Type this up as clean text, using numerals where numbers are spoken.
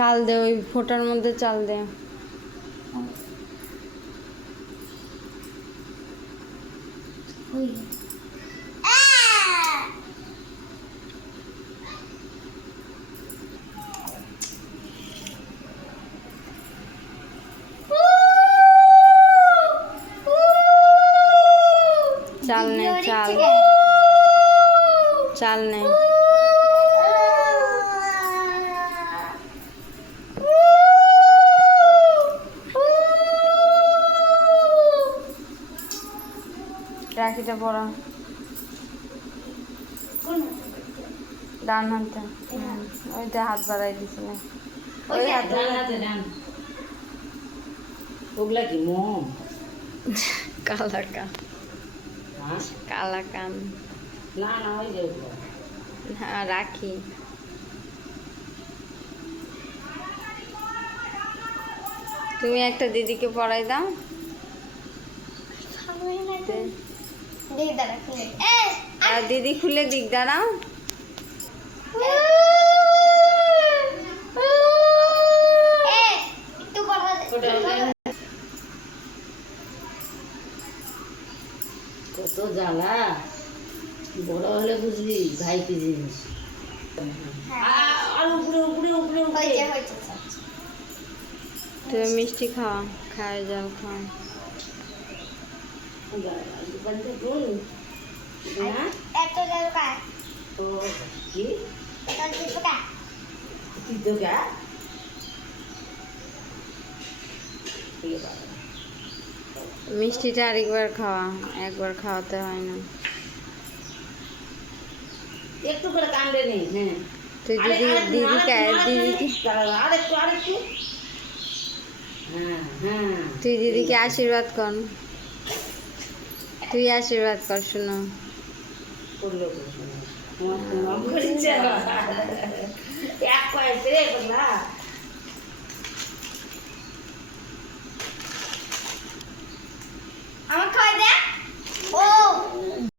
চাল দে, ওই ফোঁটার মধ্যে চাল দে। চাল নে, চাল চাল নে। রাখিটা পড়া ডান হাতে, ওইটা হাত বাড়াই দিছিল, ওই হাতে ওগুলা কি মোম? কালা কান, কালা কান। না না, ওই যে ওগুলো হ্যাঁ রাখি। তুমি একটা দিদিকে পড়াই দাও। আর দিদি খুলে দিক, দাঁড়াও। কত জ্বালা, বড় হলে বুঝবি ভাই কি জিনিস। আর উপরে উপরে উপরে উপরে। তুমি মিষ্টি খাওয়া, খায় যাও, খাও। মিষ্টিটা আরেকবার খাওয়া, একবার খাওয়াতে হয় না। একটু করে কামড়ে নি। হ্যাঁ, তুই দিদিকে আরেকটু আরেকটু। হ্যাঁ হ্যাঁ, তুই দিদিকে আশীর্বাদ কর, তুই আশীর্বাদ কর। শোনো, করলো এক কয়েছে রে বললা।